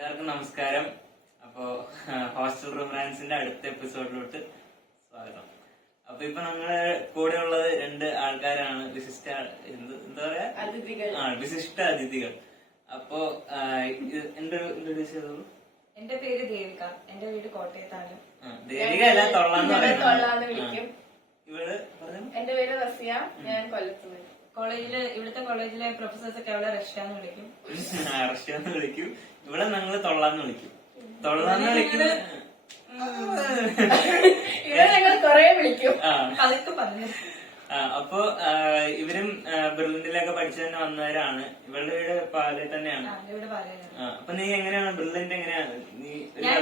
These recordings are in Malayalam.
എല്ലാവർക്കും നമസ്കാരം. അപ്പോ ഹോസ്റ്റൽ റൊമാൻസിന്റെ അടുത്ത എപ്പിസോഡിലോട്ട് സ്വാഗതം. അപ്പൊ ഇപ്പൊ നമ്മളെ കൂടെ ഉള്ളത് രണ്ട് ആൾക്കാരാണ്, എന്താ പറയാ, വിശിഷ്ട അതിഥികൾ. അപ്പോ ഇൻട്രൊഡ്യൂസ് ചെയ്തോളൂ. എന്റെ പേര് ദേവിക, എന്റെ വീട് കോട്ടയത്താണ്. ദേവിക അല്ല, തൊള്ളാന്ന് വിളിക്കും. ഇവള് എന്റെ പേര് റസിയ, ഞാൻ കൊല്ലത്ത്. ഇവിടുത്തെ കോളേജിലെ പ്രൊഫസേഴ്സ് ഒക്കെ അവളെ റഷ്യാന്ന് വിളിക്കും. റഷ്യാന്ന് വിളിക്കും. ഇവിടെ ഞങ്ങള് തൊള്ളാന്ന് വിളിക്കും. തൊള്ളാന്ന് വിളിക്കും. ഇവിടെ ഞങ്ങൾ കൊറേ വിളിക്കും. അതൊക്കെ പറഞ്ഞു. അപ്പൊ ഇവരും ബെർലിനിലൊക്കെ പഠിച്ചു തന്നെ വന്നവരാണ്. ഇവളുടെ വീട് പാലയിൽ തന്നെയാണ്. അപ്പൊ നീ എങ്ങനെയാണ് ബെർലിന്റെ എങ്ങനെയാണ് നീ? ഞാൻ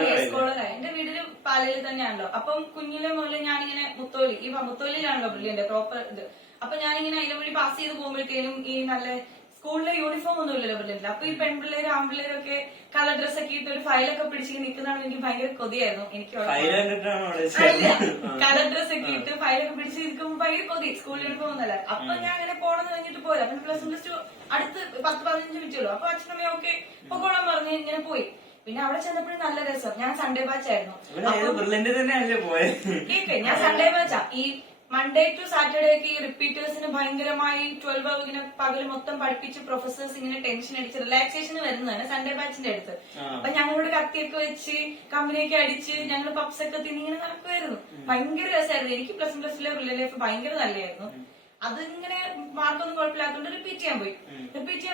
എന്റെ വീട്ടില് പാലയിൽ തന്നെയാണല്ലോ. അപ്പം കുഞ്ഞിലെ മുതൽ ഞാനിങ്ങനെ മുത്തോലിയിലാണല്ലോ ബെർലിന്റെ പ്രോപ്പർ ഇത്. അപ്പൊ ഞാനിങ്ങനെ അതിലെ വഴി പാസ് ചെയ്ത് പോകുമ്പോഴത്തേനും ഈ നല്ല സ്കൂളിലെ യൂണിഫോം ഒന്നും ഇല്ലല്ലോ ബെർലിനിൽ. അപ്പൊ ഈ പെൺപിള്ളേരും ആൺപിള്ളേരും കളർ ഡ്രസ് ഒക്കെ ഇട്ട് ഒരു ഫയലൊക്കെ പിടിച്ച് നിൽക്കുന്നതാണ് എനിക്ക് ഭയങ്കര കൊതിയായിരുന്നു. എനിക്ക് കളർ ഡ്രസ് ഒക്കെ ഇട്ട് ഫയലൊക്കെ പിടിച്ച് നിൽക്കുമ്പോൾ ഭയങ്കര കൊതി. സ്കൂൾ യൂണിഫോം ഒന്നല്ല. അപ്പൊ ഞാൻ അങ്ങനെ പോണെന്ന് കഴിഞ്ഞിട്ട് പോരാ. പിന്നെ പ്ലസ് 2 അടുത്ത് 10-15 മിനിറ്റുള്ളൂ. അപ്പൊ അച്ഛനമ്മ ഒക്കെ പൊക്കോളാൻ പറഞ്ഞ് ഇങ്ങനെ പോയി. പിന്നെ അവിടെ ചെന്നപ്പോഴും നല്ല രസം. ഞാൻ സൺഡേ ബാച്ച് ആയിരുന്നു. ഞാൻ സൺഡേ ബാച്ചാ. ഈ മൺഡേ ടു സാറ്റർഡേ ഒക്കെ ഈ റിപ്പീറ്റേഴ്സിന് ഭയങ്കരമായി 12 ഇങ്ങനെ പകല് മൊത്തം പഠിപ്പിച്ച് പ്രൊഫസേഴ്സ് ഇങ്ങനെ ടെൻഷൻ അടിച്ച് റിലാക്സേഷന് വരുന്നതാണ് സൺഡേ ബാച്ചിന്റെ അടുത്ത്. അപ്പൊ ഞങ്ങളോട് കത്തിയൊക്കെ വെച്ച് കമ്പനിയൊക്കെ അടിച്ച് ഞങ്ങൾ പപ്സ് ഒക്കെ തിന്ന് ഇങ്ങനെ നടക്കുമായിരുന്നു. ഭയങ്കര രസമായിരുന്നു. എനിക്ക് +1 റിയൽ ലൈഫ് ഭയങ്കര നല്ലതായിരുന്നു. അതിങ്ങനെ മാർക്കൊന്നും കുഴപ്പമില്ലാത്തതുകൊണ്ട് റിപ്പീറ്റ് ചെയ്യാൻ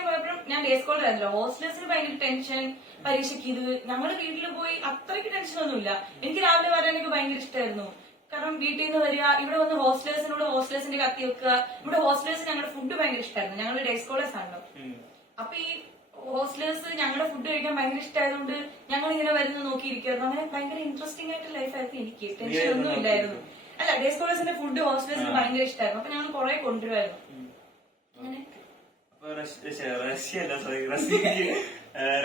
പോയപ്പോഴും ഞാൻ ഡേ സ്കോളറായിരുന്നല്ലോ. ഹോസ്റ്റലേഴ്സിന് ഭയങ്കര ടെൻഷൻ, പരീക്ഷയ്ക്ക് ഇത്. ഞങ്ങളുടെ വീട്ടിൽ പോയി അത്രയ്ക്ക് ടെൻഷനൊന്നുമില്ല. എനിക്ക് രാവിലെ വരാനൊക്കെ ഭയങ്കര ഇഷ്ടമായിരുന്നു. കാരണം വീട്ടിൽ നിന്ന് വരിക, ഇവിടെ വന്ന് ഹോസ്റ്റലേഴ്സിന്റെ കത്തി വെക്കുക. ഇവിടെ ഹോസ്റ്റലേഴ്സ് ഞങ്ങളുടെ ഫുഡ് ഭയങ്കര ഇഷ്ടമായിരുന്നു. ഞങ്ങൾ ഡേ സ്കോളേഴ്സ് ആണല്ലോ. അപ്പൊ ഈ ഹോസ്റ്റലേഴ്സ് ഞങ്ങളുടെ ഫുഡ് കഴിക്കാൻ ഭയങ്കര ഇഷ്ടമായതുകൊണ്ട് ഞങ്ങൾ ഇങ്ങനെ വരുന്ന നോക്കിയിരിക്കുന്നു. അങ്ങനെ ഭയങ്കര ഇൻട്രസ്റ്റിംഗ് ആയിട്ട് ലൈഫായിരുന്നു എനിക്ക്. ടെൻഷൻ ഒന്നും ഇല്ലായിരുന്നു. അല്ല, ഡേ സ്കോളേഴ്സിന്റെ ഫുഡ് ഹോസ്റ്റലേഴ്സിന് ഭയങ്കര ഇഷ്ടമായിരുന്നു. അപ്പൊ ഞങ്ങൾ കുറെ കൊണ്ടുവരുമായിരുന്നു. അങ്ങനെ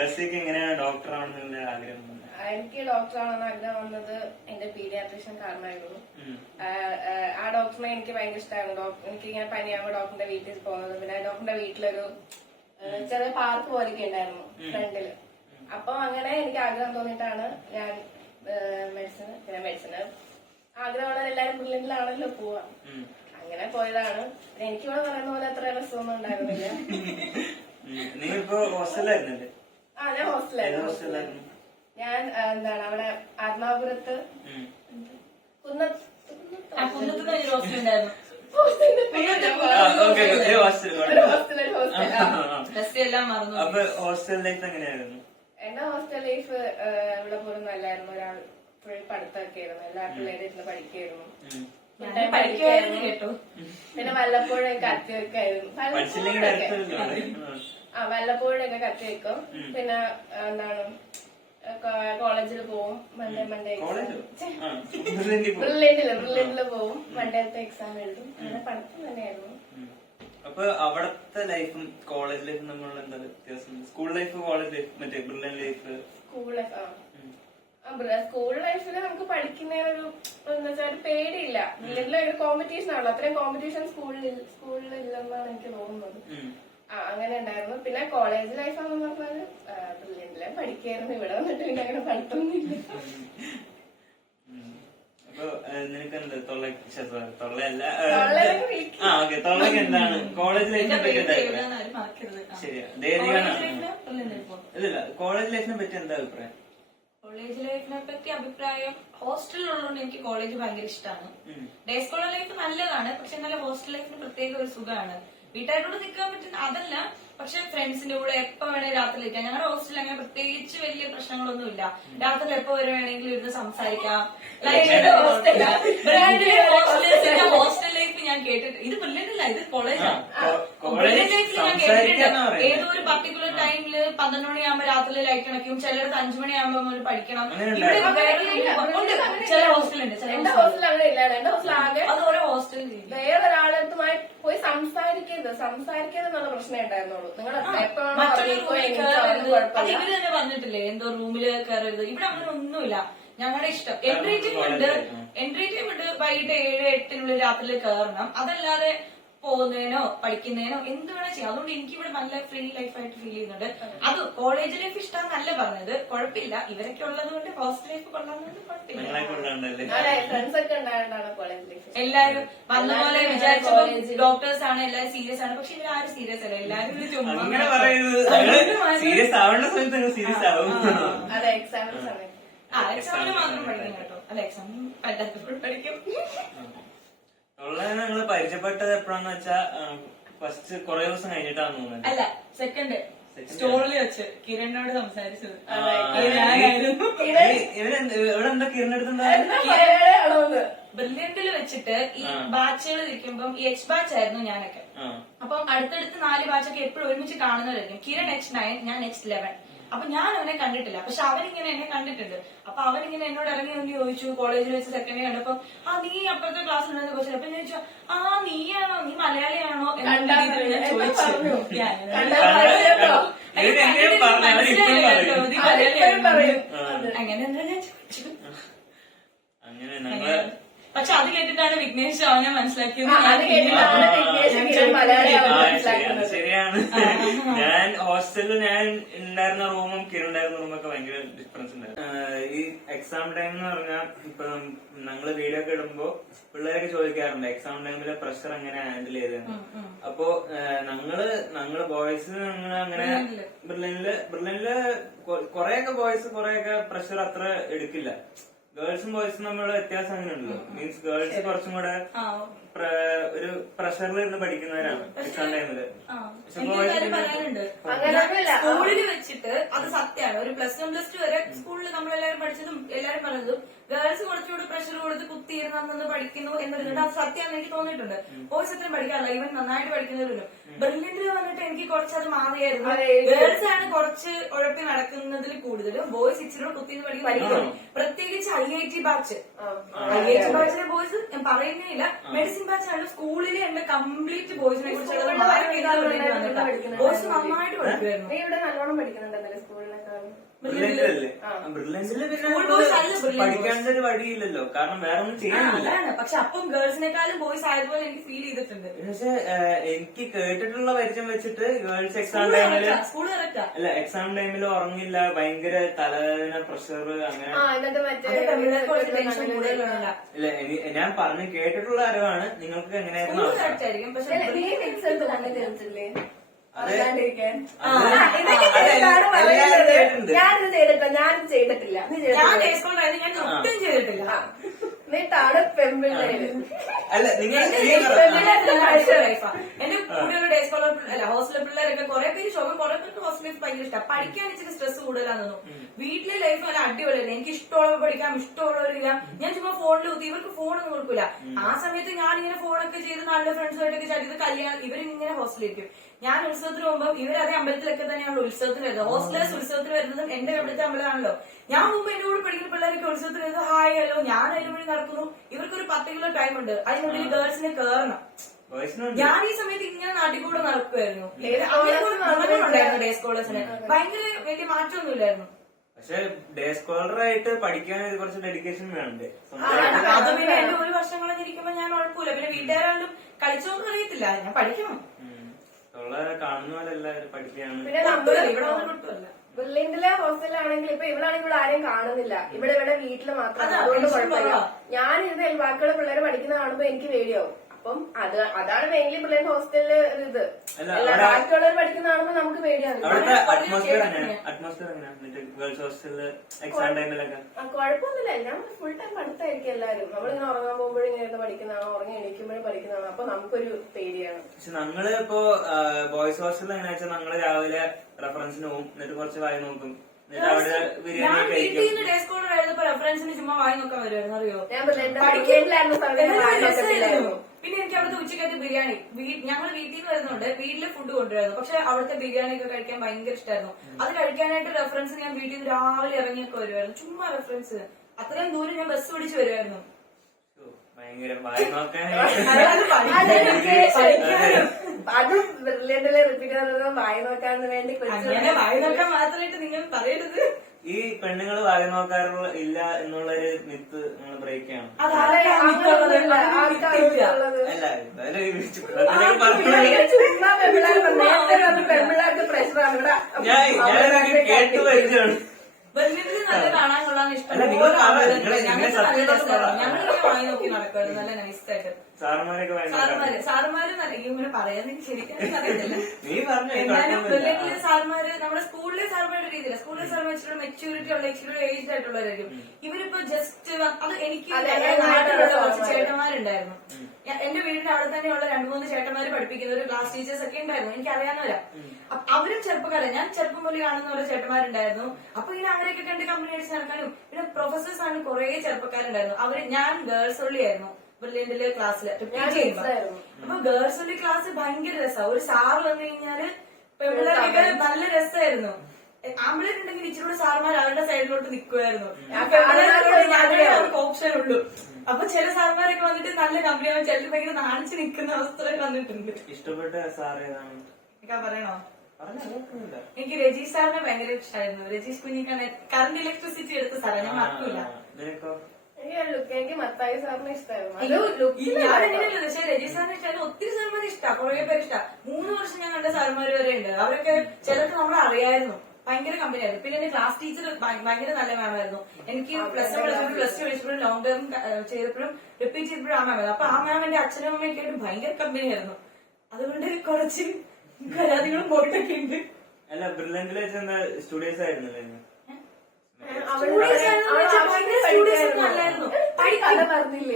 റസിക്ക് എങ്ങനെയാണ് ഡോക്ടർ ആണെന്നുള്ള ആഗ്രഹം? എനിക്ക് ഡോക്ടറാണെന്ന് ആഗ്രഹം വന്നത് എന്റെ പീഡിയാട്രീഷ്യൻ കാരണമായിരുന്നു. ആ ഡോക്ടറിനെ എനിക്ക് ഭയങ്കര ഇഷ്ടമായിരുന്നു. എനിക്ക് ഇങ്ങനെ പനിയാകുമ്പോൾ ഡോക്ടറിന്റെ വീട്ടിൽ പോകുന്നത്. പിന്നെ ഡോക്ടറിന്റെ വീട്ടിലൊരു ചെറിയ പാർക്ക് പോലെയൊക്കെ ഉണ്ടായിരുന്നു ഫ്രണ്ടില്. അപ്പൊ അങ്ങനെ എനിക്ക് ആഗ്രഹം തോന്നിയിട്ടാണ് ഞാൻ മെഡിസിന് ആഗ്രഹമുള്ള എല്ലാരും ബ്രില്യന്റിലാണല്ലോ പോവാ. അങ്ങനെ പോയതാണ്. എനിക്കിവിടെ പറയുന്ന പോലെ അത്ര രസമൊന്നും ഉണ്ടായിരുന്നില്ല. ഞാൻ ഹോസ്റ്റലായിരുന്നു. ഞാൻ എന്താണ് അവിടെ ആത്മാപുരത്ത് എന്റെ ഹോസ്റ്റൽ ലൈഫ് ഇവിടെ പോലും നല്ലായിരുന്നു. ഒരാൾ ഫുൾ പഠിത്തമൊക്കെ ആയിരുന്നു. എല്ലാ പിള്ളേരും ഇരുന്ന് പഠിക്കായിരുന്നു. പിന്നെ വല്ലപ്പോഴൊക്കെ കത്തി വെക്കായിരുന്നു. വല്ലപ്പോഴൊക്കെ കത്തി വെക്കും. പിന്നെ എന്താണ് കോളേജിൽ പോവും. മൺഡേ ബ്രില്യന്റില് പോവും. മൺഡേത്തെ എക്സാം എഴുതും. അങ്ങനെ പഠിത്തം തന്നെയായിരുന്നു. അപ്പൊ അവിടത്തെ ലൈഫും കോളേജ് ലൈഫും തമ്മിലുള്ള എന്താ വ്യത്യാസം? സ്കൂൾ ലൈഫ്, കോളേജ് ലൈഫ്, മറ്റേ ബ്രില്യൻ ലൈഫ്? സ്കൂൾ ലൈഫിൽ നമുക്ക് പഠിക്കുന്നതിനൊരു എന്താ വെച്ചാൽ ഒരു പേടിയില്ല. ബ്രില്യന്റിലൊരു കോമ്പറ്റീഷൻ ആണല്ലോ. അത്രയും കോമ്പറ്റീഷൻ സ്കൂളിൽ ഇല്ലെന്നാണ് എനിക്ക് തോന്നുന്നത്. അങ്ങനെ ഉണ്ടായിരുന്നു. പിന്നെ കോളേജ് ലൈഫ് ആണെന്ന് പറഞ്ഞാല് ബ്രില്യന്റിലെ പഠിക്കായിരുന്നു. ഇവിടെ വന്നിട്ട് പിന്നെ അങ്ങനെ പഠിത്തമൊന്നുമില്ല. അപ്പൊ നിനക്ക് എന്താ എന്താണ് കോളേജ് ലൈഫിനെ പറ്റി എന്താ അഭിപ്രായം? ശരിയാ, ഇല്ല, കോളേജ് ലൈഫിനെ പറ്റി എന്താ അഭിപ്രായം? കോളേജ് ലൈഫിനെ പറ്റി അഭിപ്രായം, ഹോസ്റ്റലിലുള്ളതുകൊണ്ട് എനിക്ക് കോളേജ് ഭയങ്കര ഇഷ്ടമാണ്. ഡേ സ്കോളർ ലൈഫ് നല്ലതാണ്. പക്ഷെ എന്നാലും ഹോസ്റ്റൽ ലൈഫിന് പ്രത്യേക ഒരു സുഖമാണ്. വീട്ടുകാരോട് നിൽക്കാൻ പറ്റുന്ന അതല്ല, പക്ഷെ ഫ്രണ്ട്സിന്റെ കൂടെ എപ്പോ വേണേ രാത്രി നിൽക്കാം. ഞങ്ങളുടെ ഹോസ്റ്റലിൽ അങ്ങനെ പ്രത്യേകിച്ച് വലിയ പ്രശ്നങ്ങളൊന്നുമില്ല. രാത്രി എപ്പോ വരുവാണെങ്കിലും ഇരുന്ന് സംസാരിക്കാം. ഹോസ്റ്റൽ ലൈഫ് ഞാൻ കേട്ടിട്ട്, ഇത് ബ്രില്യന്റില്ല, ഇത് കോളേജാണ്. ബ്രില്യന്റ് ലൈഫിൽ ഞാൻ കേട്ടിട്ടുണ്ട് ഏതോ ഒരു പർട്ടിക്കുലർ ടൈമില് 12 മണിയാകുമ്പോ രാത്രി ലൈറ്റ് അണയ്ക്കും. ചിലർക്ക് 5 മണിയാകുമ്പോ പഠിക്കണം. ചില ഹോസ്റ്റലുണ്ട്. എന്റെ ഹോസ്റ്റൽ അങ്ങനെ ഇല്ല. എന്റെ ഹോസ്റ്റൽ ആകെ അത് ഓരോ ഹോസ്റ്റൽ വേറൊരാളടുത്തുമായി പോയി സംസാരിക്കരുതെന്നുള്ള പ്രശ്നമേ ഉണ്ടായിരുന്നുള്ളൂ. നിങ്ങൾ ഇവര് തന്നെ പറഞ്ഞിട്ടില്ലേ എന്തോ റൂമില് കയറരുത്. ഇവിടെ അങ്ങനെ ഒന്നുമില്ല. ഞങ്ങളുടെ ഇഷ്ടം. എൻട്രി ടൈം ഉണ്ട് വൈകിട്ട് 7-8 രാത്രി കയറണം. അതല്ലാതെ പോകുന്നതിനോ പഠിക്കുന്നതിനോ എന്ത് വേണോ ചെയ്യാം. അതുകൊണ്ട് എനിക്ക് ഇവിടെ നല്ല ഫ്രീ ലൈഫായിട്ട് ഫീൽ ചെയ്യുന്നുണ്ട്. അത് കോളേജ് ലൈഫ് ഇഷ്ടമെന്നല്ല പറഞ്ഞത്, കുഴപ്പമില്ല. ഇവരൊക്കെ ഉള്ളത് കൊണ്ട് ഹോസ്റ്റൽ ലൈഫ് കൊള്ളാമെന്നുണ്ട്, കുഴപ്പമില്ല. ഫ്രണ്ട്സ് ഒക്കെ ഉണ്ടായതുകൊണ്ടാണ് കോളേജ് ലൈഫ്. എല്ലാരും വന്ന പോലെ വിചാരിച്ചപ്പോ ഡോക്ടേഴ്സ് ആണ്, എല്ലാരും സീരിയസ് ആണ്. പക്ഷെ ഇവരാരും സീരിയസ് അല്ല, എല്ലാരും ഇത് ചുമ്മാ സീരിയസ് ആവേണ്ട സമയത്ത് സീരിയസ് ആവും. അതെ, എക്സാമിന് സമയത്ത് എക്സാമിന് മാത്രം പഠിക്കും കേട്ടോ. അല്ല, എക്സാമിന് പറ്റാത്തപ്പോൾ പഠിക്കും. ഉള്ളത് ഞങ്ങള് പരിചയപ്പെട്ടത് എപ്പോഴാന്ന് വെച്ചാ ഫസ്റ്റ് കൊറേ ദിവസം കഴിഞ്ഞിട്ടാണ് തോന്നുന്നത്. അല്ല, സെക്കൻഡ് സ്റ്റോറിൽ വെച്ച് കിരണിനോട് സംസാരിച്ചത്. ഇവിടെ എന്താ കിരണെടുത്തുണ്ടാ ബ്രില്യന്റിൽ വെച്ചിട്ട് ഈ ബാച്ചുകൾ ഇരിക്കുമ്പം ഈ H ബാച്ച് ആയിരുന്നു ഞാനൊക്കെ. അപ്പം അടുത്തടുത്ത് 4 ബാച്ചൊക്കെ എപ്പോഴും ഒരുമിച്ച് കാണുന്നവരായിരിക്കും. കിരൺ H9, ഞാൻ H11. അപ്പൊ ഞാൻ അവനെ കണ്ടിട്ടില്ല, പക്ഷെ അവനിങ്ങനെ എന്നെ കണ്ടിട്ടുണ്ട്. അപ്പൊ അവനിങ്ങനെ എന്നോട് ഇറങ്ങി ഒന്ന് ചോദിച്ചു, കോളേജിൽ വെച്ച് സെക്കൻഡ് കണ്ടപ്പോ നീ അപ്പുറത്തെ ക്ലാസ്സിലുണ്ടെന്ന് ചോദിച്ചു. അപ്പൊ ഞാൻ ചോദിച്ചു, നീയാണോ, നീ മലയാളിയാണോ എന്ന് ഞാൻ ചോദിച്ചു. അങ്ങനെ എന്താ ഞാൻ ചോദിച്ചു. പക്ഷെ അത് കേട്ടിട്ടാണ് വിഘ്നേഷ് അവനെ മനസ്സിലാക്കിയത്. ശരിയാണ്. ഞാൻ ഹോസ്റ്റലിൽ ഞാൻ ഉണ്ടായിരുന്ന റൂമും കിരണ്ടായിരുന്ന റൂമൊക്കെ ഭയങ്കര ഡിഫറൻസ് ഉണ്ടായിരുന്നു. ഈ എക്സാം ടൈം എന്ന് പറഞ്ഞാൽ ഇപ്പൊ ഞങ്ങള് വീഡിയോ ഒക്കെ ഇടുമ്പോ പിള്ളേരൊക്കെ ചോദിക്കാറുണ്ട് എക്സാം ടൈമിലെ പ്രഷർ എങ്ങനെ ഹാൻഡിൽ ചെയ്തെന്ന്. അപ്പോ ഞങ്ങള് ബോയ്സ് അങ്ങനെ ബ്രില്യനില് കൊറേയൊക്കെ ബോയ്സ് കൊറേയൊക്കെ പ്രഷർ അത്ര എടുക്കില്ല. ഗേൾസും ബോയ്സും തമ്മിലുള്ള വ്യത്യാസം അങ്ങനെ ഉണ്ടല്ലോ. മീൻസ് ഗേൾസ് കുറച്ചും കൂടെ ഒരു പ്രഷറിൽ ഇരുന്ന് പഠിക്കുന്നവരാണ് എക്സാം ടൈമില്. സ്കൂളിൽ വെച്ചിട്ട് അത് സത്യമാണ്. ഒരു +1 +2 വരെ സ്കൂളിൽ നമ്മളെല്ലാരും പഠിച്ചതും എല്ലാരും പറഞ്ഞതും ഗേൾസ് കുറച്ചുകൂടി പ്രഷർ കൊടുത്ത് കുത്തിയിരുന്ന് പഠിക്കുന്നു എന്നൊരു അത് സത്യമാണെന്ന് എനിക്ക് തോന്നിയിട്ടുണ്ട്. ബോയ്സ് അത്രയും പഠിക്കാറില്ല, ഈവൻ നന്നായിട്ട് പഠിക്കുന്നവരും. ബ്രില്യന്റിൽ വന്നിട്ട് എനിക്ക് കുറച്ചത് മാറിയായിരുന്നു. ഗേൾസ് ആണ് കുറച്ച് ഉഴപ്പി നടക്കുന്നതിൽ കൂടുതലും, ബോയ്സ് ഇച്ചിരി കുത്തിന്ന് പഠിക്കുന്നത്. പ്രത്യേകിച്ച് IIT ബാച്ച്. IIT ബാച്ചിലെ ബോയ്സ് ഞാൻ പറയുന്നില്ല, മെഡിസിൻ ബാച്ചാണ്. സ്കൂളിലെ എന്റെ കംപ്ലീറ്റ് ബോയ്സിനെ കുറിച്ച് ബോയ്സ് നന്നായിട്ട് പഠിക്കുമായിരുന്നു. ഇവിടെ നല്ലോണം പഠിക്കുന്നുണ്ടല്ലേ സ്കൂളിനേക്കാളും? പഠിക്കാനൊരു വഴിയില്ലല്ലോ, കാരണം വേറെ ഒന്നും ചെയ്യാനില്ല. പക്ഷെ അപ്പം ഗേൾസിനെക്കാളും ബോയ്സ് ആയതുപോലെ എനിക്ക് ഫീൽ ചെയ്തിട്ടുണ്ട്. പക്ഷെ എനിക്ക് കേട്ടിട്ടുള്ള പരിചയം വെച്ചിട്ട് ഗേൾസ് എക്സാം ടൈമില് അല്ല എക്സാം ടൈമിൽ ഉറങ്ങില്ല, ഭയങ്കര തലവേദന, പ്രഷർ, അങ്ങനെ. ഇല്ല, ഞാൻ പറഞ്ഞു കേട്ടിട്ടുള്ള അറിവാണ്. നിങ്ങൾക്ക് എങ്ങനെയായിരുന്നു? ഞാനിത് ചെയ്തിട്ടില്ല. എന്നിട്ടാണ് പെൺപിള്ളേര് അല്ല നിങ്ങൾ എന്റെ കൂടുതൽ ഡേ സ്കോളർ അല്ല ഹോസ്റ്റൽ പിള്ളേരൊക്കെ കുറെ പേര് ശോകം, കുറെ പേർക്ക് ഹോസ്റ്റൽ ലൈഫ് ഭയങ്കര ഇഷ്ടം. പഠിക്കാൻ ഇച്ചിരി സ്ട്രെസ് കൂടുതലാന്ന് തോന്നുന്നു. വീട്ടിലെ ലൈഫ് നല്ല അടിപൊളിയല്ലേ, എനിക്ക് ഇഷ്ടമുള്ളവർ പഠിക്കാം, ഇഷ്ടമുള്ളവരില്ല. ഞാൻ ചുമ്മാ ഫോണിൽ കുത്തി, ഇവർക്ക് ഫോണൊന്നും കൊടുക്കൂല. ആ സമയത്ത് ഞാനിങ്ങനെ ഫോണൊക്കെ ചെയ്ത് നല്ല ഫ്രണ്ട്സുമായിട്ടൊക്കെ ചടിത് കല്യാണം, ഇവരിങ്ങനെ ഹോസ്റ്റലിരിക്കും. ഞാൻ ഉത്സവത്തിന് പോകുമ്പോൾ ഇവരതേ അമ്പലത്തിലൊക്കെ തന്നെയാണ് ഉത്സവത്തിന് വരുന്നത്. ഹോസ്റ്റലേഴ്സ് ഉത്സവത്തിന് വരുന്നതും എന്റെ അവിടുത്തെ അമ്പലമാണല്ലോ. ഞാൻ മുമ്പ് എന്റെ കൂടെ പഠിക്കുന്ന പിള്ളേരൊക്കെ ഉത്സവത്തിന് വരുന്നത് ഹായ് ഹലോ, ഞാൻ അതിന് വഴി നടക്കുന്നു. ഇവർക്കൊരു പർട്ടിക്കുലർ ടൈം ഉണ്ട്, അതിനുള്ളിൽ ഗേൾസിനെ കയറണം. ഞാൻ ഈ സമയത്ത് ഇങ്ങനെ നാട്ടിൽ കൂടെ നടക്കുമായിരുന്നു. ഡേ സ്കോളേഴ്സിന് ഭയങ്കര വലിയ മാറ്റമൊന്നുമില്ലായിരുന്നു. പക്ഷെ ഡേ സ്കോളറായിട്ട് പഠിക്കാൻ കുറച്ച് ഡെഡിക്കേഷൻ വേണ്ടേ? അത് പിന്നെ എന്റെ 1 വർഷം കളഞ്ഞിരിക്കുമ്പോ ഞാൻ ഉഴപ്പൂല. പിന്നെ വീട്ടുകാരാണ്ടും കളിച്ചോന്നും അറിയത്തില്ല, ഞാൻ പഠിക്കണം. കാണുന്ന പോലെ എല്ലാവരും പഠിക്കുകയാണ്. പിന്നെ ബ്രില്യന്റിലെ ഹോസ്റ്റലിലാണെങ്കിൽ ഇപ്പൊ ഇവളാണെങ്കിൽ ഇവിടെ ആരെയും കാണുന്നില്ല. ഇവിടെ വീട്ടില് മാത്രമാണ്, അതുകൊണ്ട് കുഴപ്പമില്ല. ഞാൻ ഇത് ബാക്കിയുള്ള പിള്ളേര് പഠിക്കുന്ന കാണുമ്പോ എനിക്ക് പേടിയാവും. അപ്പം അതാണ് മെയിൻലി പിള്ളേർ ഹോസ്റ്റലില് ഇത്. ബാക്കിയുള്ളവർ പഠിക്കുന്ന കാണുമ്പോ നമുക്ക് പേടിയാണ്. കുഴപ്പമൊന്നുമില്ല, എല്ലാം ഫുൾ ടൈം പഠിത്തമായിരിക്കും എല്ലാരും. നമ്മളിങ്ങനെ ഉറങ്ങാൻ പോകുമ്പോഴും ഇങ്ങനെ പഠിക്കുന്നതാണോ, ഉറങ്ങി എണീക്കുമ്പോഴും പഠിക്കുന്നതാണോ, അപ്പൊ നമുക്കൊരു പേടിയാണ്. പക്ഷെ ഞങ്ങള് ഇപ്പോ ബോയ്സ് ഹോസ്റ്റലിൽ എങ്ങനെയാ വെച്ചാൽ ഞങ്ങള് രാവിലെ റെഫറൻസിന് പോകും, എന്നിട്ട് കുറച്ച് വായി നോക്കും, എന്നിട്ട് അവിടെ ബിരിയാണി കഴിക്കും. ഡേ സ്കോളർ ആയപ്പോ റെഫറൻസിന് ചുമ്മാ വായി നോക്കാൻ വരുമായിരുന്നു, അറിയോ? പിന്നെ എനിക്ക് അവിടുത്തെ ഉച്ചക്കത്തെ ബിരിയാണി, ഞങ്ങൾ വീട്ടിൽ നിന്ന് വരുന്നുണ്ട്, വീട്ടിലെ ഫുഡ് കൊണ്ടുവരുന്നു. പക്ഷെ അവിടുത്തെ ബിരിയാണി ഒക്കെ കഴിക്കാൻ ഭയങ്കര ഇഷ്ടമായിരുന്നു. അത് കഴിക്കാനായിട്ട് റെഫറൻസ് ഞാൻ വീട്ടിൽ നിന്ന് രാവിലെ ഇറങ്ങിയൊക്കെ വരുമായിരുന്നു. ചുമ്മാ റെഫറൻസ് അത്രയും ദൂരം ഞാൻ ബസ് പിടിച്ച് വരുമായിരുന്നു. അതും ബ്രില്യന്റിലെ റിപ്പീറ്റ് വായി നോക്കാൻ വേണ്ടി അങ്ങനെ വായി നോക്കാൻ മാത്രമായിട്ട് നിങ്ങൾ പറയരുത്. ഈ പെണ്ണുങ്ങള് വായി നോക്കാറുള്ള ഇല്ല എന്നുള്ളൊരു മിത്ത് നമ്മൾ ബ്രേക്ക് ചെയ്യണം. അത് ആർക്കാ മിത്തുള്ളത്? അല്ല എന്തായാലും ഈ പെൺപിള്ളേർക്ക് പ്രശ്നമാണ് ഇവിടെ. ഞാൻ കേട്ട് പരിചയമാണ്. ബെർലിനിൽ നല്ല കാണാൻ കൊള്ളാൻ അല്ല, നിങ്ങൾ കാണാൻ- ഇഷ്ടം. ഞങ്ങൾക്ക് നല്ല രസമാണ്. ഞങ്ങളിങ്ങനെ വായി നോക്കി നടക്കുമായിരുന്നു നല്ല നൈസായിട്ട്. സാറുമാരൊക്കെ സാറുമാര് നല്ല ഇങ്ങനെ പറയാന്നെങ്കിൽ ശരിക്കും അറിയത്തില്ല. നീ പറഞ്ഞു എന്നാലും ബെർലിനിലെ സാറുമാര് നമ്മുടെ സ്കൂളിലെ സാറുമാരുടെ രീതിയില്ല. സ്കൂളിലെ സാറുമാർ ഇച്ചിരി മെച്യൂരിറ്റി ഉള്ള ഇച്ചിരി ഏജ്ഡ് ആയിട്ടുള്ളവരായിരിക്കും. ഇവരിപ്പോ ജസ്റ്റ് അത് എനിക്ക് നാട്ടിലുള്ള കുറച്ച് ചേട്ടന്മാരുണ്ടായിരുന്നു. എന്റെ വീടിന്റെ അവിടെ തന്നെയുള്ള 2-3 ചേട്ടന്മാര് പഠിപ്പിക്കുന്ന ഒരു ക്ലാസ് ടീച്ചേഴ്സ് ഒക്കെ ഉണ്ടായിരുന്നു. എനിക്ക് അറിയാവുന്നവരാ. അവരും ചെറുപ്പക്കാരാണ്. ഞാൻ ചെറുപ്പം പോലെ കാണുന്ന ഓരോ ചേട്ടന്മാരുണ്ടായിരുന്നു. അപ്പൊ ഇങ്ങനെ അവരൊക്കെ കണ്ട് കമ്പനി അടിച്ച് നടക്കാനും പിന്നെ പ്രൊഫസേഴ്സ് ആണ് കുറെ ചെറുപ്പക്കാരുണ്ടായിരുന്നു. അവര് ഞാൻ ഗേൾസ് ഒള്ളി ആയിരുന്നു ബെർലിനിലെ ക്ലാസ്സില്. അപ്പൊ ഗേൾസ് ഒള്ളി ക്ലാസ് ഭയങ്കര രസമാണ്. ഒരു സാറ് വന്നു കഴിഞ്ഞാല് പെൺപിള്ളേർക്കൊക്കെ നല്ല രസമായിരുന്നു. ആമ്പിളേരുണ്ടെങ്കിൽ ഇച്ചിരി സാറുമാർ അവരുടെ സൈഡിലോട്ട് നിൽക്കുമായിരുന്നു. അവർക്ക് ഓപ്ഷൻ ഉള്ളൂ. അപ്പൊ ചില സാറുമാരൊക്കെ വന്നിട്ട് നല്ല കമ്പനിയാവും, ചിലർ ഭയങ്കര നാണിച്ച് നിൽക്കുന്ന അവസ്ഥയൊക്കെ വന്നിട്ടുണ്ട്. ഇഷ്ടപ്പെട്ട സാർ ഏതാണ്? പറയണോ? എനിക്ക് രജീഷ് സാറിനെ ഭയങ്കര ഇഷ്ടമായിരുന്നു. രജീഷ് കുഞ്ഞിക്കാണ് കറണ്ട് ഇലക്ട്രിസിറ്റി എടുത്ത സാറാണ്, ഞാൻ മറക്കൂല. എനിക്ക് മത്തായി സാറിന് ഇഷ്ടമായിരുന്നു. ഞാൻ എങ്ങനെയല്ല, പക്ഷെ രജീഷ് സാറിന് ഇഷ്ടമായിരുന്നു. ഒത്തിരി സാറുമാരെ ഇഷ്ടമാണ്, കുറെ പേര് ഇഷ്ടമാണ്. 3 വർഷം ഞാൻ കണ്ട സാറുമാര് വരെ ഉണ്ട്. അവരൊക്കെ ചിലർക്ക് നമ്മൾ അറിയായിരുന്നു, ഭയങ്കര കമ്പനിയായിരുന്നു. പിന്നെ എന്റെ ക്ലാസ് ടീച്ചർ ഭയങ്കര നല്ല മാമായിരുന്നു. എനിക്ക് പ്ലസ് 1 പ്ലസ് 2 പഠിച്ചപ്പോഴും ലോങ് ടേം ചെയ്തപ്പോഴും റിപ്പീറ്റ് ചെയ്തപ്പോഴും ആ മാമായിരുന്നു. അപ്പൊ ആ മാം എന്റെ അച്ഛനും അമ്മയൊക്കെ ആയിട്ട് ഭയങ്കര കമ്പനിയായിരുന്നു. അതുകൊണ്ട് കുറച്ച് പരാതികളും പോയിട്ടൊക്കെ ഉണ്ട്. അല്ല, ബ്രില്യന്റിൽ വെച്ച സ്റ്റുഡിയോസ് ആയിരുന്നല്ലേ?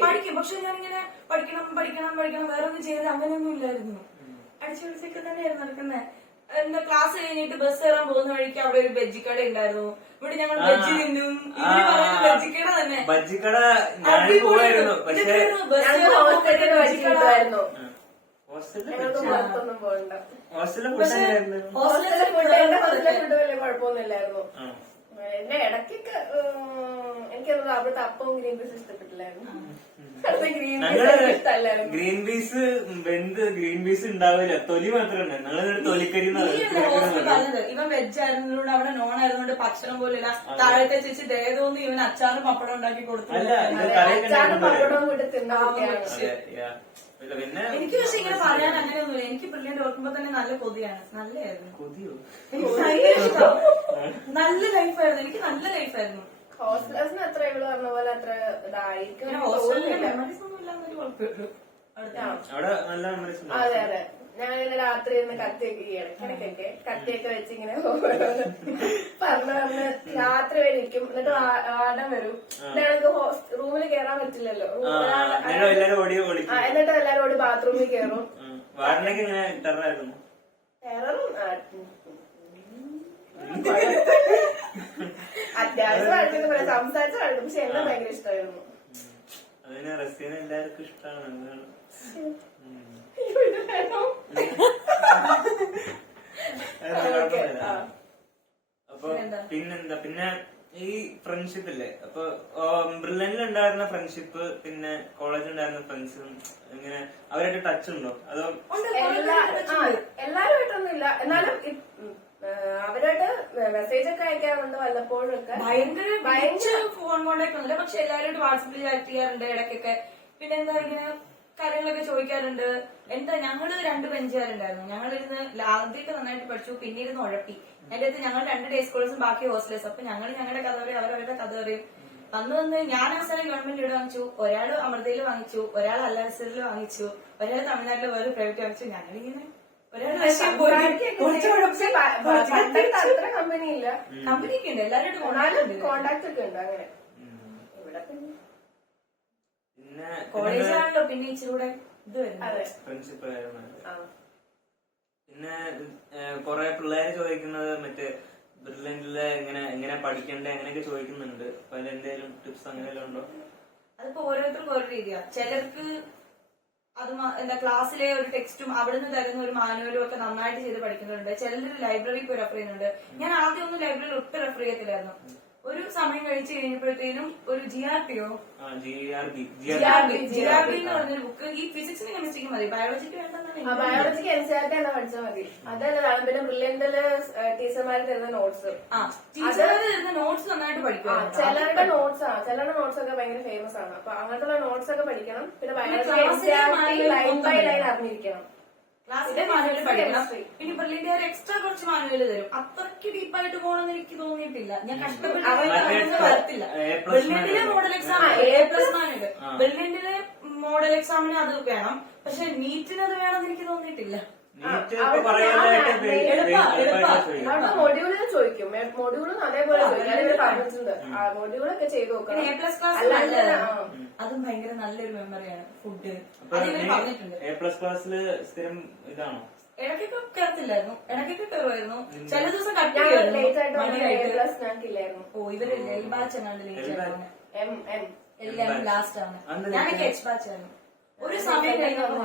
പഠിക്കും, പക്ഷെ ഞാനിങ്ങനെ പഠിക്കണം വേറെ ഒന്നും ചെയ്ത് അങ്ങനെയൊന്നും ഇല്ലായിരുന്നു. അടിച്ചു പിടിച്ചൊക്കെ തന്നെയായിരുന്നു നടക്കുന്നത്. എന്താ ക്ലാസ് കഴിഞ്ഞിട്ട് ബസ് കയറാൻ പോകുന്ന വഴിക്ക് അവിടെ ഒരു ബജ്ജിക്കട ഉണ്ടായിരുന്നു. ഇവിടെ ഞങ്ങൾ ബജ്ജി തിന്നും. ഇതിന് പറയുന്നത് ബജ്ജിക്കട തന്നെ. ബജ്ജിക്കട പോയായിരുന്നു. പക്ഷേ പുറത്തൊന്നും പോകണ്ട. ഹോസ്റ്റലിലെ ഫുഡ് എങ്ങനെയായിരുന്നു? ഹോസ്റ്റലിലെ ഫുഡ് വലിയ കുഴപ്പമൊന്നുമില്ലായിരുന്നു. എന്റെ ഇടയ്ക്കൊക്കെ എനിക്കത് അവിടുത്തെ അപ്പവും ഗ്രീൻ പീസ് ഇഷ്ടപ്പെട്ടില്ലായിരുന്നു. ഗ്രീൻ പീസ് ഗ്രീൻ പീസ് ഉണ്ടാവില്ല, തൊലി മാത്രമേ. ഞങ്ങളൊരു തൊലിക്കരി പറഞ്ഞത് ഇവൻ വെജ് ആയിരുന്നതുകൊണ്ട് അവിടെ നോൺ ആയിരുന്നോണ്ട് ഭക്ഷണം പോലില്ല. താഴത്തെ ചേച്ചി ദേഹത്തോന്ന് ഇവൻ അച്ചാറും പപ്പടം ഉണ്ടാക്കി കൊടുത്തു. പപ്പടവും കൂടി തിന്നാൻ. എനിക്ക് പക്ഷെ ഇങ്ങനെ പറയാൻ അങ്ങനെയൊന്നുമില്ല. എനിക്ക് ബ്രില്യന്റ് ഓർക്കുമ്പോ തന്നെ നല്ല കൊതിയാണ്. നല്ലതായിരുന്നു, നല്ല ലൈഫായിരുന്നു. എനിക്ക് നല്ല ലൈഫായിരുന്നു. ഹോസ്റ്റലേഴ്സിന് അത്ര ഇവള് പറഞ്ഞ പോലെ അത്ര ഇതായിരിക്കും. മെമ്മറീസ് ഒന്നും ഇല്ലാന്നൊരു കുഴപ്പമുള്ളൂ. അതെ അതെ, ഞാനിങ്ങനെ രാത്രി ഇരുന്ന് കത്തിയൊക്കെ ഇടയ്ക്കിടയ്ക്കൊക്കെ കത്തിയൊക്കെ വെച്ചിങ്ങനെ പറഞ്ഞ് രാത്രി വരെ ഇരിക്കും. എന്നിട്ട് ആടം വരും. എന്നിട്ട് റൂമിൽ കയറാൻ പറ്റില്ലല്ലോ. എന്നിട്ട് എല്ലാരും ഓടി ബാത്റൂമിൽ കയറും. ടെററും അത്യാവശ്യമായിട്ടൊക്കെ പറയാം, സംസാരിച്ചായിരുന്നു. പക്ഷെ എന്നെ ഭയങ്കര ഇഷ്ടമായിരുന്നു. എല്ലാവർക്കും ഇഷ്ടമാണ്. അപ്പൊ പിന്നെന്താ, പിന്നെ ഈ ഫ്രണ്ട്ഷിപ്പ് ഇല്ലേ, അപ്പൊ ബ്രില്യന്റിൽ ഉണ്ടായിരുന്ന ഫ്രണ്ട്ഷിപ്പ് പിന്നെ കോളേജിൽ ഉണ്ടായിരുന്ന ഫ്രണ്ട്സും ഇങ്ങനെ അവരായിട്ട് ടച്ച് ഉണ്ടോ? അതോ എല്ലാരുമായിട്ടൊന്നും ഇല്ല, എന്നാലും അവരായിട്ട് മെസ്സേജ് ഒക്കെ അയക്കാറുണ്ട് വല്ലപ്പോഴും ഒക്കെ. ഭയങ്കര ഫോൺ കോണ്ടാക്ട് ഒന്നുമില്ല, പക്ഷെ എല്ലാവരോടും വാട്സപ്പിൽ ചാറ്റ് ചെയ്യാറുണ്ട് ഇടയ്ക്കൊക്കെ. പിന്നെ എന്താ ഇങ്ങനെ കാര്യങ്ങളൊക്കെ ചോദിക്കാറുണ്ട്. എന്താ ഞങ്ങള് 2 ബെഞ്ചുകാരുണ്ടായിരുന്നു. ഞങ്ങളിരുന്ന് ആദ്യമൊക്കെ നന്നായിട്ട് പഠിച്ചു, പിന്നീട് ഉഴപ്പി. എന്റെ അടുത്ത് ഞങ്ങൾ 2 ഡേ സ്കോളേഴ്സും ബാക്കി ഹോസ്റ്റലേഴ്സും. അപ്പൊ ഞങ്ങൾ ഞങ്ങളുടെ കഥ പറയും, അവരവരുടെ കഥ പറയും. വന്ന് ഞാൻ അവസാനം ഗവൺമെന്റ് ഇവിടെ വാങ്ങിച്ചു, ഒരാൾ അമൃതയിൽ വാങ്ങിച്ചു, ഒരാൾ അല്ലാസറിൽ വാങ്ങിച്ചു, ഒരാൾ തമിഴ്നാട്ടിൽ വേറെ പ്രൈവറ്റ് വാങ്ങിച്ചു. ഞങ്ങളിങ്ങനെ കമ്പനിയില്ല, കമ്പനിയൊക്കെ ഉണ്ട്, എല്ലാവരും കോണ്ടാക്ട് ഒക്കെ ഉണ്ട്. അങ്ങനെ ഇവിടെ കോളേജിലാണല്ലോ പിന്നെ ഇച്ചിരൂടെ ഇത് വരുന്നത്. ഫ്രണ്ട്ഷിപ്പ്. പിന്നെ കൊറേ പിള്ളേര് ചോദിക്കുന്നത് മറ്റേ ബ്രില്യന്റിലെ എങ്ങനെ പഠിക്കണ്ടേ അങ്ങനെയൊക്കെ ചോദിക്കുന്നുണ്ട്. അപ്പൊ എന്തെങ്കിലും ടിപ്സ് അങ്ങനെ ഉണ്ടോ? അതിപ്പോ ഓരോരുത്തർക്കും ഓരോ രീതിയാണ്. ചിലർക്ക് അത് എന്താ ക്ലാസ്സിലെ ഒരു ടെക്സ്റ്റും അവിടുന്ന് തരുന്ന ഒരു മാനുവലും ഒക്കെ നന്നായിട്ട് ചെയ്ത് പഠിക്കുന്നുണ്ട്. ചിലർ ലൈബ്രറി പോയി റെഫർ ചെയ്യുന്നുണ്ട്. ഞാൻ ആദ്യം ഒന്നും ലൈബ്രറിയിൽ ഒട്ടും റെഫർ ചെയ്യത്തില്ലായിരുന്നു. ഒരു സമയം കഴിച്ചു കഴിഞ്ഞപ്പോഴത്തേനും ഒരു GRPO GRB എന്ന് പറഞ്ഞൊരു ബുക്ക് ഈ ഫിസിക്സിന് കെമിസ്ട്രിക്ക് മതി, ബയോളജിക്ക് വേണ്ടെന്നാണ്. ബയോളജിക്ക് NCERT തന്നെ പഠിച്ചാൽ മതി. അതല്ല പിന്നെ ബ്രില്യന്റില് ടീച്ചർമാര് തരുന്ന നോട്ട്സ്, ടീച്ചർമാര് തരുന്ന നോട്ട്സ് നന്നായിട്ട് പഠിക്കും. ചിലരുടെ നോട്ട്സ് ഒക്കെ ഭയങ്കര ഫേമസ് ആണ്. അപ്പൊ അങ്ങനത്തെ നോട്ട്സ് ഒക്കെ പഠിക്കണം. പിന്നെ ബയോളജി ലൈൻ ബൈ ലൈൻ അറിഞ്ഞിരിക്കണം. ക്ലാസ്സിലെ മാനുവൽ പഠിക്കണം. പിന്നെ ബ്രില്യന്റ് എക്സ്ട്രാ കുറച്ച് മാനുവല് തരും. അത്രയ്ക്ക് ഡീപ്പായിട്ട് പോകണമെന്ന് എനിക്ക് തോന്നിയിട്ടില്ല. ഞാൻ കഷ്ടപ്പെട്ട് വരത്തില്ല. ബ്രില്യന്റിലെ മോഡൽ എക്സാം A+ മാനുവല്, ബ്രില്യന്റിലെ മോഡൽ എക്സാമിന് അത് വേണം. പക്ഷെ നീറ്റിന് അത് വേണമെന്ന് എനിക്ക് തോന്നിയിട്ടില്ല. അവിടെ മൊഡ്യൂളിൽ ചോദിക്കും, മൊഡ്യൂളും അതേപോലെ പറഞ്ഞിട്ടുണ്ട്. മൊഡ്യൂളൊക്കെ ചെയ്ത് നോക്കണം. A+ ക്ലാസ് അതും ഭയങ്കര നല്ലൊരു മെമ്മറിയാണ്. ഫുഡ് പറഞ്ഞിട്ടുണ്ട്. A++ സ്ഥിരം ഇതാണോ? ഇടയ്ക്കൊക്കെ കയറത്തില്ലായിരുന്നു, ഇടയ്ക്കൊക്കെ കയറുമായിരുന്നു. ചില ദിവസം കട്ട് ലേറ്റ് ആയിട്ട് ഞങ്ങൾക്കില്ലായിരുന്നു. ഓ ഇവര് എൽ ബാച്ച് എങ്ങാണ്ട് ലേറ്റ് ആയിരുന്നു. എല്ലാം ലാസ്റ്റ് ആണ്. ഞാനൊക്കെ H ബാച്ച് ആയിരുന്നു. ഒരു സമയം കഴിഞ്ഞപ്പോൾ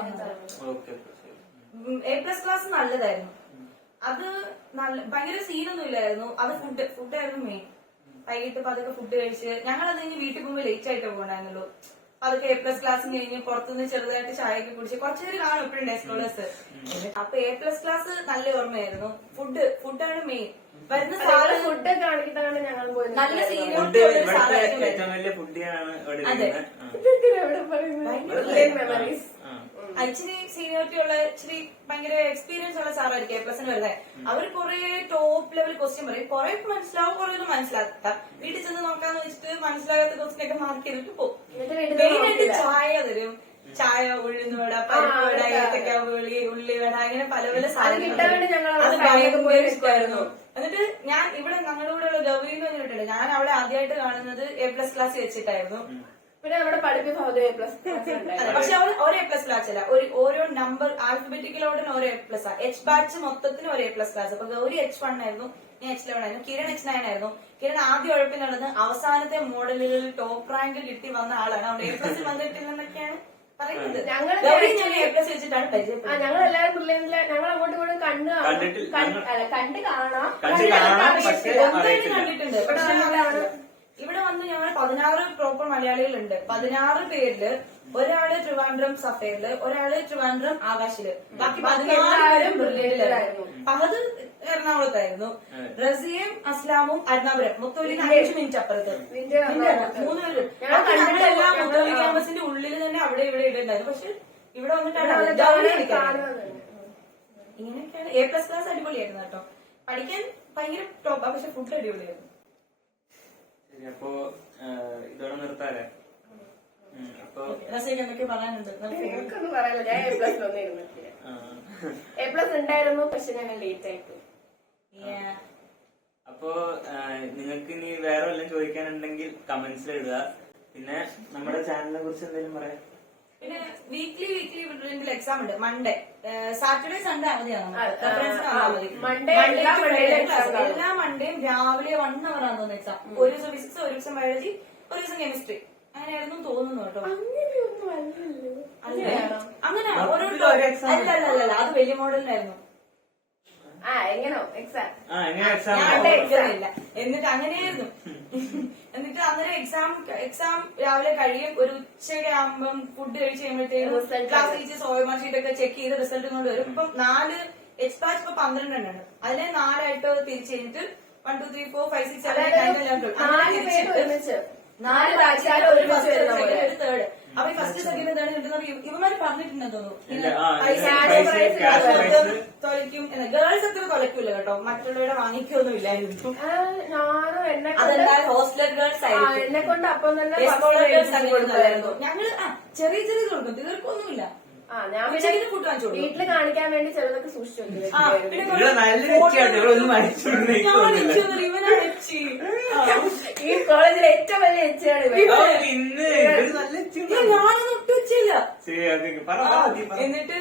A+ ക്ലാസ് നല്ലതായിരുന്നു. അത് ഭയങ്കര സീനൊന്നും ഇല്ലായിരുന്നു. അത് ഫുഡായിരുന്നു മെയിൻ. വൈകിട്ട് പതൊക്കെ ഫുഡ് കഴിച്ച് ഞങ്ങൾ അത് കഴിഞ്ഞ് വീട്ടിൽ പോകുമ്പോൾ ലേറ്റ് ആയിട്ട് പോകണ്ടായിരുന്നുള്ളൂ. അതൊക്കെ A+ ക്ലാസ്സും കഴിഞ്ഞ് പുറത്തുനിന്ന് ചെറുതായിട്ട് ചായയൊക്കെ കുടിച്ച് കുറച്ചുപേര് കാണും എപ്പോഴും ഡേ സ്കോളേഴ്സ്. അപ്പൊ A+ ക്ലാസ് നല്ല ഓർമ്മയായിരുന്നു. ഫുഡാണ് മെയിൻ. വരുന്ന സാധനം ഫുഡ് കാണിച്ചിട്ടാണ് ഞങ്ങൾ പോയത്. നല്ല സീനിയോറിറ്റി ഉള്ളൊരു സാധനമായിരിക്കും. മെമ്മറീസ് ഇച്ചിരി സീനിയോറിറ്റി ഉള്ള ഇച്ചിരി ഭയങ്കര എക്സ്പീരിയൻസ് ഉള്ള സാറായിരിക്കും A+ന് വരുന്നത്. അവർ കുറെ ടോപ്പ് ലെവൽ ക്വസ്റ്റ്യൻ പറയും. കുറെ മനസ്സിലാവും, കുറെ മനസ്സിലാക്കാം. വീട്ടിൽ ചെന്ന് നോക്കാന്ന് വെച്ചിട്ട് മനസ്സിലാകാത്ത ക്വസ്റ്റ്യൻ ഒക്കെ മാർക്ക് ചെയ്തിട്ട് പോകും. മെയിനായിട്ട് ചായ തരും. ചായ, ഉഴുന്നുവട, പരിപ്പ് വട, ഏത്തക്ക ഉള്ളിവട, അങ്ങനെ പല പല സാധനങ്ങൾ. അത് ഭയങ്കര ഇഷ്ടമായിരുന്നു. എന്നിട്ട് ഞാൻ ഇവിടെ ഞങ്ങളുടെ കൂടെ ഉള്ള ഗൗരി എന്ന് പറഞ്ഞിട്ടുണ്ട്. ഞാൻ അവളെ ആദ്യമായിട്ട് കാണുന്നത് A+ ക്ലാസ് വെച്ചിട്ടായിരുന്നു. പിന്നെ നമ്മുടെ പഠിപ്പിച്ച പക്ഷെ അവൾ ഒരു A+ ക്ലാസ് അല്ല, ഓരോ നമ്പർ ആൽഫബറ്റിക്കൽ ഓർഡറിന് ഒരു A+. H ബാച്ച് മൊത്തത്തിന് ഒരു A+ ക്ലാസ്. അപ്പൊ ഗൗരി H1 ആയിരുന്നു, ഞാൻ H11 ആയിരുന്നു, കിരൺ H9 ആയിരുന്നു. കിരൺ ആദ്യ ഉഴപ്പിനുള്ളത് അവസാനത്തെ മോഡലുകളിൽ ടോപ്പ് റാങ്ക് കിട്ടി വന്ന ആളാണ്. അവിടെ A+ വന്നിട്ടില്ലെന്നൊക്കെയാണ് പറയുന്നത്. ഞങ്ങൾ A+ വെച്ചിട്ടാണ് പരിചയപ്പെടുന്നത്. ഞങ്ങൾ എല്ലാവരും പിള്ളേരിലെ ഞങ്ങൾ അങ്ങോട്ടും ഇങ്ങോട്ടും കണ്ട് കാണാം കണ്ടിട്ടുണ്ട്. പക്ഷെ ഇവിടെ വന്ന് ഞങ്ങൾ 16 പ്രോപ്പർ മലയാളികളുണ്ട്. 16 പേരില് ഒരാള് ട്രിവാൻഡ്രം സഫേറില്, ഒരാള് ട്രിവാൻഡ്രം ആകാശില്, ബാക്കി 14 ബ്രില്യന്റിലായിരുന്നു. ഫഹദ് എറണാകുളത്തായിരുന്നു. റസിയയും അസ്ലാമും അരുണാപുരം. മുത്തോലി 5 മിനിറ്റ് അപ്പുറത്ത്. 3 പേര്. ഞങ്ങളെല്ലാം മുത്തോലി ക്യാമ്പസിന്റെ ഉള്ളിൽ തന്നെ അവിടെ ഇവിടെ ഇടുണ്ടായിരുന്നു. പക്ഷെ ഇവിടെ വന്നിട്ടാണ് ഇങ്ങനെയൊക്കെയാണ്. A+ ക്ലാസ് അടിപൊളിയായിരുന്നു കേട്ടോ. പഠിക്കാൻ ഭയങ്കര ടോപ്പാ, പക്ഷെ ഫുഡ് അടിപൊളിയായിരുന്നു. അപ്പോ ഇതോടെ നിർത്താല്ലേ? അപ്പൊ റസിയക്ക് എന്തൊക്കെ പറയാനുണ്ട്? എനിക്കൊന്നും പറയാനില്ല. ഞാൻ A+ ഒന്നും ഇരുന്നിട്ടില്ല. A+ ഉണ്ടായിരുന്നു, പക്ഷെ ഞങ്ങൾ ലേറ്റ് ആയിട്ട്. അപ്പോ നിങ്ങൾക്ക് ഇനി വേറെ വല്ലതും ചോദിക്കാനുണ്ടെങ്കിൽ കമന്റ്സിൽ ഇടുക. പിന്നെ നമ്മുടെ ചാനലിനെ കുറിച്ച് എന്തെങ്കിലും പറയാം. പിന്നെ വീക്ക്ലി ബ്രില്യന്റിൽ എക്സാം ഉണ്ട്. മൺഡേ, സാറ്റർഡേ, സൺഡേ അവധിയാണ്. എല്ലാ മൺഡേയും രാവിലെ 1 hour ആണ് തോന്നുന്നു എക്സാം. ഒരു ദിവസം ഫിസിക്സ്, ഒരു ദിവസം ബയോളജി, ഒരു ദിവസം കെമിസ്ട്രി. അങ്ങനെയായിരുന്നു തോന്നുന്നു കേട്ടോ. അങ്ങനെ അല്ല, അത് വലിയ മോഡലിനായിരുന്നു. ഇല്ല. എന്നിട്ട് അങ്ങനെയായിരുന്നു. എന്നിട്ട് അന്നേരം എക്സാം രാവിലെ കഴിയും. ഒരു ഉച്ചയുടെ ആകുമ്പം ഫുഡ് കഴിച്ച് കഴിയുമ്പോഴത്തേക്കും ക്ലാസ് ടീച്ചേഴ്സ് OMR ഷീറ്റ് ഒക്കെ ചെക്ക് ചെയ്ത് റിസൾട്ട് കൊണ്ട് വരും. ഇപ്പം 4 H ബാച്ച് ഇപ്പൊ 12 എണ്ണമാണ്. അതിനെ 4 ആയിട്ട് തിരിച്ചു കഴിഞ്ഞിട്ട് 1 2 3 4 5 6 7 8 9 11 4 ബാച്ചാൽ ഒരു ഫസ്റ്റ് ഒരു തേർഡ്. അപ്പൊ ഈ ഫസ്റ്റ് സെക്കൻഡ് തേർഡ് കിട്ടുന്നത് ഇവന്മാര് പറഞ്ഞിട്ടുണ്ടെന്ന് തോന്നുന്നു. തൊലയ്ക്കും. ഗേൾസ് അത്ര തൊലയ്ക്കൂല കേട്ടോ, മറ്റുള്ളവരുടെ വാങ്ങിക്കൊന്നും ഇല്ലായിരുന്നു. അതെന്തായാലും ഹോസ്റ്റൽ ഗേൾസ് ആയിരുന്നു. എന്നെ കൊണ്ട് അപ്പം തന്നെ ഞങ്ങള് ചെറിയ ചെറിയ കൊടുക്കും, തീർക്കൊന്നുമില്ല. ഫുഡ് വാങ്ങിച്ചു വീട്ടില് കാണിക്കാൻ വേണ്ടി ചിലതൊക്കെ സൂക്ഷിച്ചു. ഈ കോളേജിൽ ഏറ്റവും വലിയ എച്ചാണ്. ഞാനൊന്നും ഒട്ടും വെച്ചില്ല. എന്നിട്ട്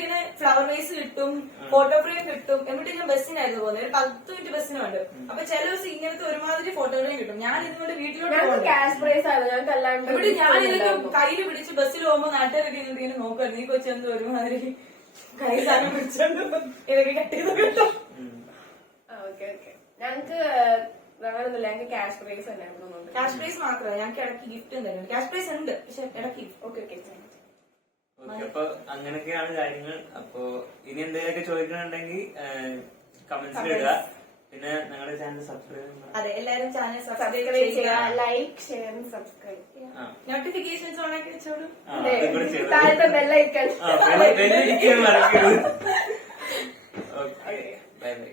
ഇങ്ങനെ ഫ്ലവർ വേസ് കിട്ടും, ഫോട്ടോ ഫ്രെയിം കിട്ടും. എന്നിട്ട് ഞാൻ ബസ്സിനായിരുന്നു പോകുന്നത്. ഒരു 10 മിനിറ്റ് ബസ്സിനുണ്ട്. അപ്പൊ ചില ദിവസം ഇങ്ങനത്തെ ഒരുമാതിരി ഫോട്ടോ ഫ്രെയിം കിട്ടും. ഞാൻ ഇതുകൊണ്ട് വീട്ടിലോട്ട് ക്യാഷ് പ്രൈസ് ആണ് ഞങ്ങൾക്ക് അല്ലാണ്ട്. ഇവിടെ ഞാനിതൊക്കെ കയ്യിൽ പിടിച്ച് ബസ്സിൽ പോകുമ്പോ നാട്ടുകാരൊക്കെ ഇങ്ങനെ നോക്കുമായിരുന്നു. നീ കൊച്ചെന്തോ ഒരുമാതിരി കൈ സാധനം പിടിച്ചോണ്ട് ഇതൊക്കെ കട്ട് ചെയ്ത് കിട്ടും. ഓക്കെ. ഞങ്ങക്ക് അങ്ങനൊന്നുമില്ല, ഞങ്ങൾക്ക് ക്യാഷ് പ്രൈസ് തന്നെ തോന്നുന്നുണ്ട്. ക്യാഷ് പ്രൈസ് മാത്രമല്ല, ഞങ്ങൾക്ക് ഇടയ്ക്ക് ഗിഫ്റ്റും തരും. ക്യാഷ് പ്രൈസ് ഉണ്ട്, പക്ഷെ ഇടയ്ക്ക് ഓക്കെ ഓക്കെ. ഓക്കെ, അപ്പൊ അങ്ങനെയൊക്കെയാണ് കാര്യങ്ങൾ. അപ്പൊ ഇനി എന്തെങ്കിലുമൊക്കെ ചോദിക്കണമെന്നുണ്ടെങ്കിൽ കമന്റ്സിൽ ഇടുക. പിന്നെ ഞങ്ങളുടെ ചാനൽ സബ്സ്ക്രൈബ് ചെയ്യുക. അതെ, എല്ലാരും ചാനൽ സബ്സ്ക്രൈബ് ചെയ്യുക, ലൈക്ക് ഷെയർ സബ്സ്ക്രൈബ് ചെയ്യുക, നോട്ടിഫിക്കേഷൻസ് ഓൺ ആക്കി വെച്ചോളൂ. താഴത്തെ ബെല്ലൈക്കൺ ബെല്ലടിക്കാൻ മറക്കരുത്. Okay, bye bye.